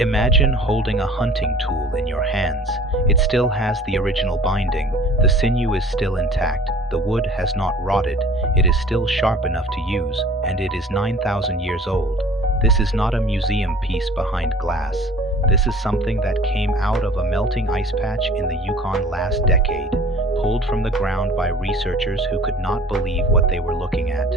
Imagine holding a hunting tool in your hands. It still has the original binding, the sinew is still intact, the wood has not rotted, it is still sharp enough to use, and it is 9,000 years old. This is not a museum piece behind glass. This is something that came out of a melting ice patch in the Yukon last decade, pulled from the ground by researchers who could not believe what they were looking at.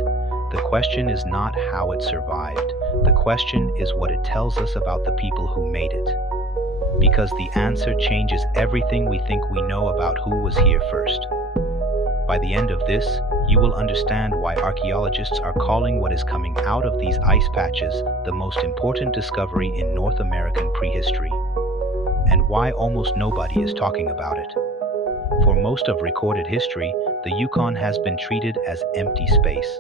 The question is not how it survived. The question is what it tells us about the people who made it. Because the answer changes everything we think we know about who was here first. By the end of this, you will understand why archaeologists are calling what is coming out of these ice patches the most important discovery in North American prehistory, and why almost nobody is talking about it. For most of recorded history, the Yukon has been treated as empty space,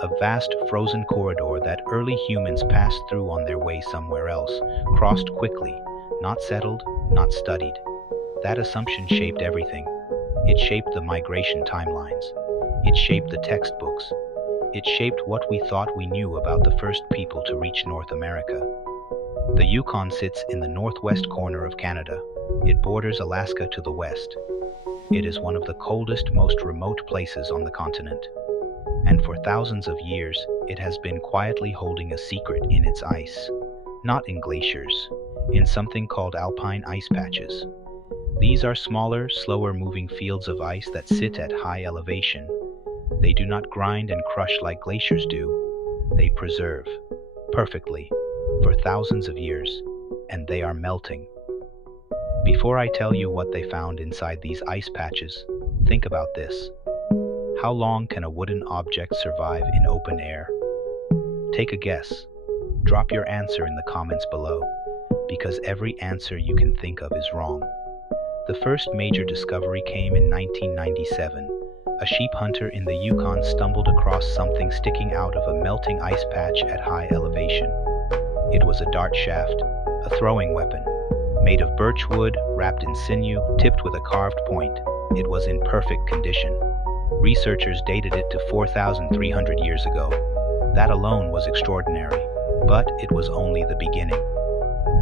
a vast frozen corridor that early humans passed through on their way somewhere else, crossed quickly, not settled, not studied. That assumption shaped everything. It shaped the migration timelines. It shaped the textbooks. It shaped what we thought we knew about the first people to reach North America. The Yukon sits in the northwest corner of Canada. It borders Alaska to the west. It is one of the coldest, most remote places on the continent. And for thousands of years, it has been quietly holding a secret in its ice. Not in glaciers, in something called alpine ice patches. These are smaller, slower-moving fields of ice that sit at high elevation. They do not grind and crush like glaciers do. They preserve, perfectly, for thousands of years, and they are melting. Before I tell you what they found inside these ice patches, think about this. How long can a wooden object survive in open air? Take a guess. Drop your answer in the comments below, because every answer you can think of is wrong. The first major discovery came in 1997. A sheep hunter in the Yukon stumbled across something sticking out of a melting ice patch at high elevation. It was a dart shaft, a throwing weapon, made of birch wood, wrapped in sinew, tipped with a carved point. It was in perfect condition. Researchers dated it to 4,300 years ago. That alone was extraordinary, but it was only the beginning.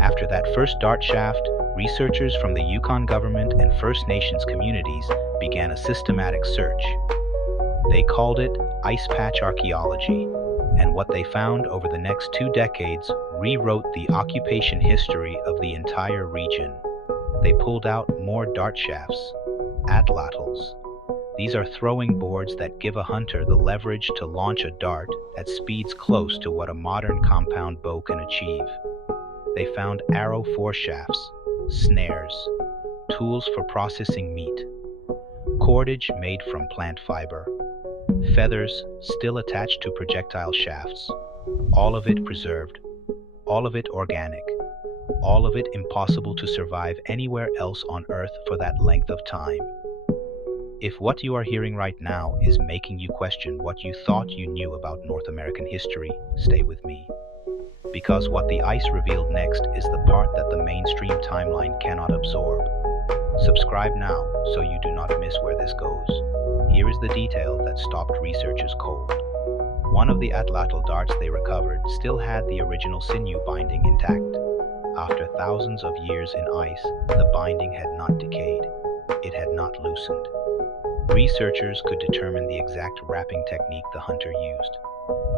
After that first dart shaft, researchers from the Yukon government and First Nations communities began a systematic search. They called it Ice Patch Archaeology, and what they found over the next 2 decades rewrote the occupation history of the entire region. They pulled out more dart shafts, atlatls. These are throwing boards that give a hunter the leverage to launch a dart at speeds close to what a modern compound bow can achieve. They found arrow foreshafts, snares, tools for processing meat, cordage made from plant fiber, feathers still attached to projectile shafts, all of it preserved, all of it organic, all of it impossible to survive anywhere else on Earth for that length of time. If what you are hearing right now is making you question what you thought you knew about North American history, stay with me. Because what the ice revealed next is the part that the mainstream timeline cannot absorb. Subscribe now so you do not miss where this goes. Here is the detail that stopped researchers cold. One of the atlatl darts they recovered still had the original sinew binding intact. After thousands of years in ice, the binding had not decayed. It had not loosened. Researchers could determine the exact wrapping technique the hunter used.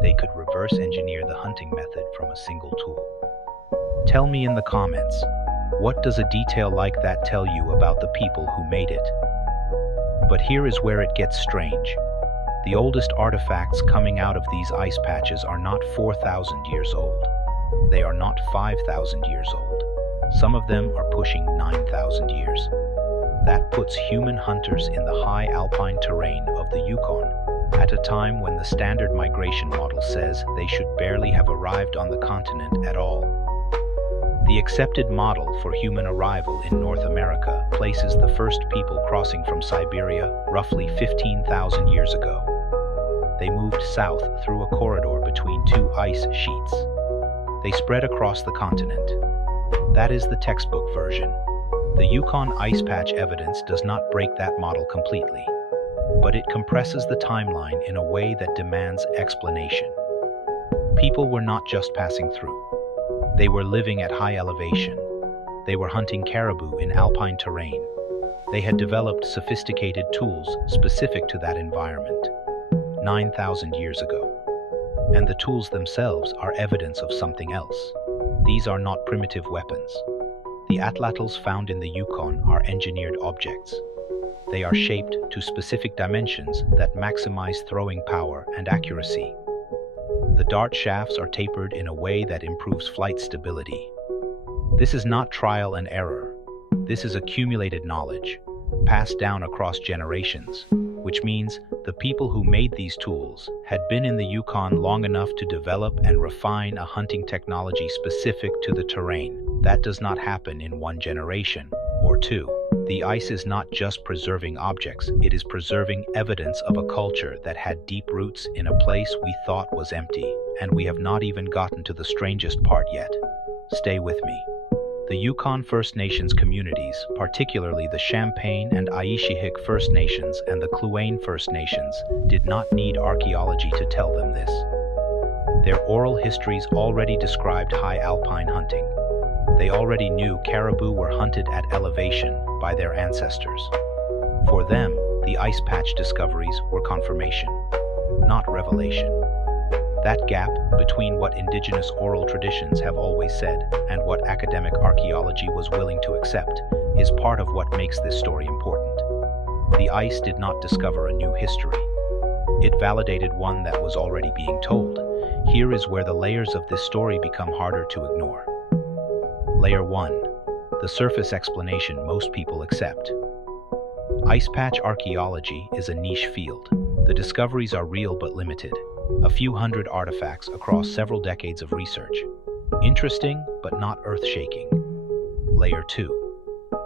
They could reverse engineer the hunting method from a single tool. Tell me in the comments, what does a detail like that tell you about the people who made it? But here is where it gets strange. The oldest artifacts coming out of these ice patches are not 4,000 years old. They are not 5,000 years old. Some of them are pushing 9,000 years. That puts human hunters in the high alpine terrain of the Yukon, at a time when the standard migration model says they should barely have arrived on the continent at all. The accepted model for human arrival in North America places the first people crossing from Siberia roughly 15,000 years ago. They moved south through a corridor between 2 ice sheets. They spread across the continent. That is the textbook version. The Yukon ice patch evidence does not break that model completely, but it compresses the timeline in a way that demands explanation. People were not just passing through. They were living at high elevation. They were hunting caribou in alpine terrain. They had developed sophisticated tools specific to that environment 9,000 years ago. And the tools themselves are evidence of something else. These are not primitive weapons. The atlatls found in the Yukon are engineered objects. They are shaped to specific dimensions that maximize throwing power and accuracy. The dart shafts are tapered in a way that improves flight stability. This is not trial and error. This is accumulated knowledge, passed down across generations, which means the people who made these tools had been in the Yukon long enough to develop and refine a hunting technology specific to the terrain. That does not happen in one generation or two. The ice is not just preserving objects, it is preserving evidence of a culture that had deep roots in a place we thought was empty, and we have not even gotten to the strangest part yet. Stay with me. The Yukon First Nations communities, particularly the Champagne and Aishihik First Nations and the Kluane First Nations, did not need archaeology to tell them this. Their oral histories already described high alpine hunting. They already knew caribou were hunted at elevation by their ancestors. For them, the ice patch discoveries were confirmation, not revelation. That gap between what indigenous oral traditions have always said and what academic archaeology was willing to accept is part of what makes this story important. The ice did not discover a new history. It validated one that was already being told. Here is where the layers of this story become harder to ignore. Layer 1. The surface explanation most people accept. Ice patch archaeology is a niche field. The discoveries are real but limited. A few hundred artifacts across several decades of research. Interesting, but not earth-shaking. Layer 2.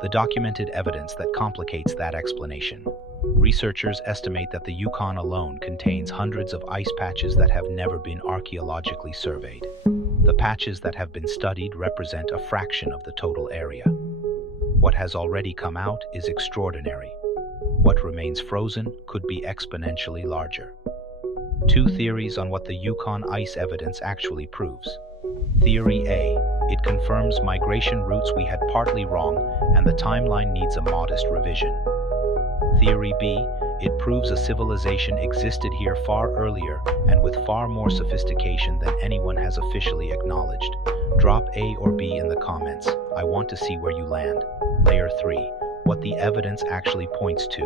The documented evidence that complicates that explanation. Researchers estimate that the Yukon alone contains hundreds of ice patches that have never been archaeologically surveyed. The patches that have been studied represent a fraction of the total area. What has already come out is extraordinary. What remains frozen could be exponentially larger. Two theories on what the Yukon ice evidence actually proves. Theory A. It confirms migration routes we had partly wrong, and the timeline needs a modest revision. Theory B. It proves a civilization existed here far earlier and with far more sophistication than anyone has officially acknowledged. Drop A or B in the comments. I want to see where you land. Layer 3. What the evidence actually points to.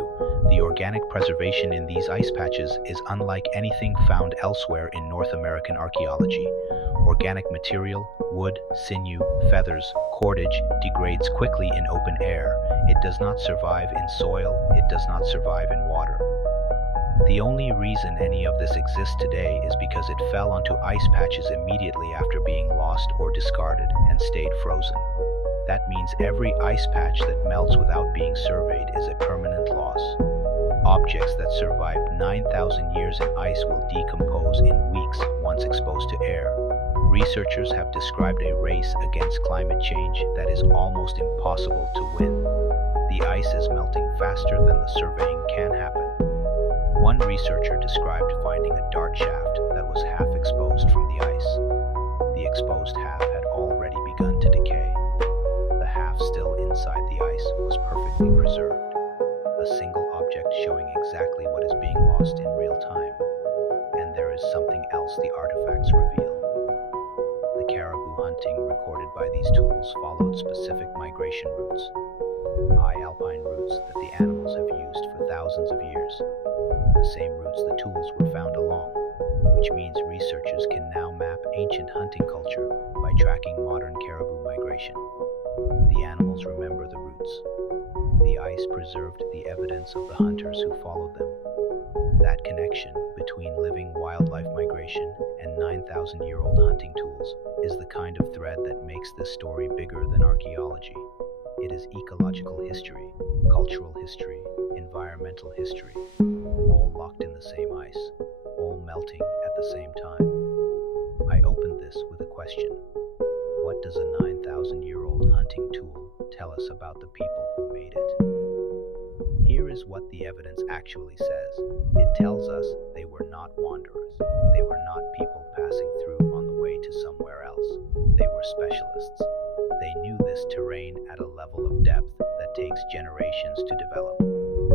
The organic preservation in these ice patches is unlike anything found elsewhere in North American archaeology. Organic material, wood, sinew, feathers, cordage, degrades quickly in open air. It does not survive in soil, it does not survive in water. The only reason any of this exists today is because it fell onto ice patches immediately after being lost or discarded and stayed frozen. That means every ice patch that melts without being surveyed is a permanent loss. Objects that survived 9,000 years in ice will decompose in weeks once exposed to air. Researchers have described a race against climate change that is almost impossible to win. The ice is melting faster than the surveying can happen. One researcher described finding a dart shaft that was half exposed from the ice. The exposed half had already begun to decay. The half still inside the ice was perfectly preserved. A single object showing exactly what is being lost in real time. And there is something else the artifacts reveal. The caribou hunting recorded by these tools followed specific migration routes. High alpine routes that the animals have used for thousands of years. The same routes the tools were found along, which means researchers can now map ancient hunting culture by tracking modern caribou migration. The animals remember the routes. The ice preserved the evidence of the hunters who followed them. That connection between living wildlife migration and 9,000-year-old hunting tools is the kind of thread that makes this story bigger than archaeology. It is ecological history, cultural history, environmental history, all locked in the same ice, all melting at the same time. I opened this with a question. What does a 9,000-year-old hunting tool tell us about the people who made it? Here is what the evidence actually says. It tells us they were not wanderers. They were not people passing through on the way way to somewhere else. They were specialists. They knew this terrain at a level of depth that takes generations to develop.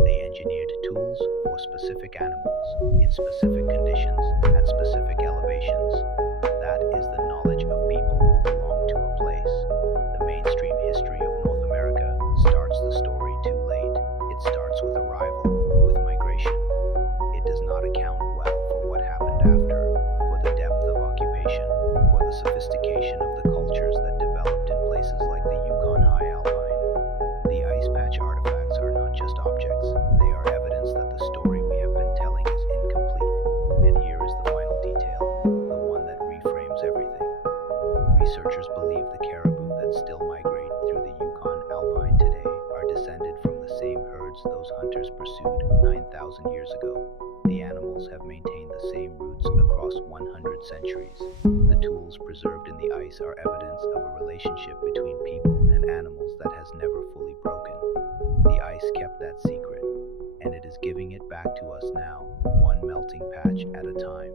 They engineered tools for specific animals, in specific conditions, at specific elevations. That is the knowledge of people who belong to a place. The mainstream history of North America starts the story too late. It starts with arrival, with migration. It does not account well for what happened after, for the depth of occupation, for the sophistication of the cultures that developed in places like the Yukon High Alpine. The ice patch artifacts are not just objects, they are evidence that the story we have been telling is incomplete. And here is the final detail, the one that reframes everything. Researchers believe the caribou that still migrate through the Yukon Alpine today are descended from the same herds those hunters pursued 9,000 years ago. The animals have maintained the same routes across 100 centuries. The tools preserved in the ice are evidence of a relationship between people and animals that has never fully broken. The ice kept that secret, and it is giving it back to us now, one melting patch at a time.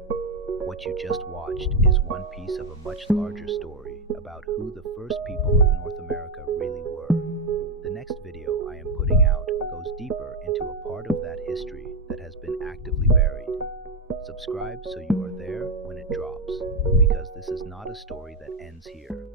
What you just watched is one piece of a much larger story about who the first people of North America really were. The next video I am putting out goes deeper into a part of that history that has been actively buried. Subscribe so you are there when it drops, because this is not a story that ends here.